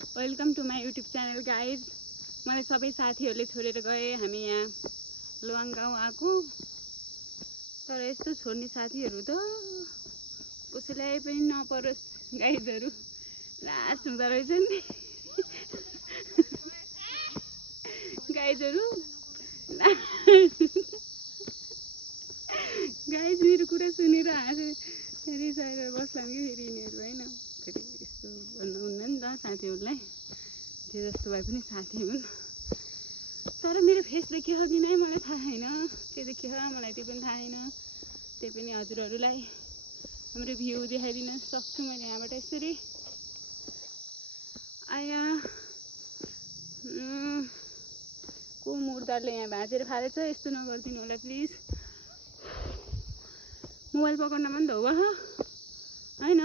Welcome to my YouTube channel guys. मलाई सबै साथीहरूले छोडेर गए। हामी यहाँ लोवाङ गाउँ आएको, तर यस्तो छोड्ने साथीहरू त कसैलाई पनि नपरोस् गाइजहरू। लास्ट हुँदो रहेछ नि गाइजहरू। गाइज मेरो कुरा सुनेर रिसाएर बस्ला कि फेरि यिनीहरू होइन, फेरि यस्तो भन्नुहुन्न नि त साथीहरूलाई। त्यो जस्तो भए पनि साथी हुन्। तर मेरो फेस देखियो कि नै मलाई थाहा छैन, के देखियो मलाई त्यो पनि थाहा छैन। त्यही पनि हजुरहरूलाई हाम्रो भ्यू देखाइदिन सक्छु मैले यहाँबाट यसरी। आया को मुर्दाले यहाँ भाँचेर फालेछ, यस्तो नगरिदिनु होला प्लिज। मोबाइल पकड्न पनि त हो होइन।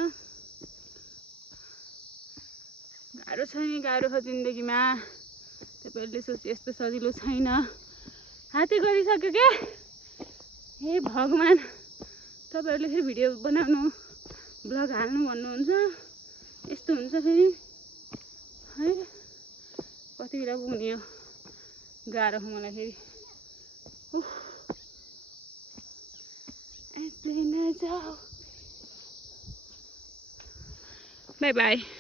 गाह्रो छ नि, गाह्रो छ जिन्दगीमा। तपाईँहरूले सोचे यस्तो सजिलो छैन। हाते गरिसक्यो क्या। हे भगवान्, तपाईँहरूले फेरि भिडियो बनाउनु, ब्लग हाल्नु भन्नुहुन्छ, यस्तो हुन्छ फेरि है। कति बेला पुग्ने हो, गाह्रो हो मलाई फेरि। By by.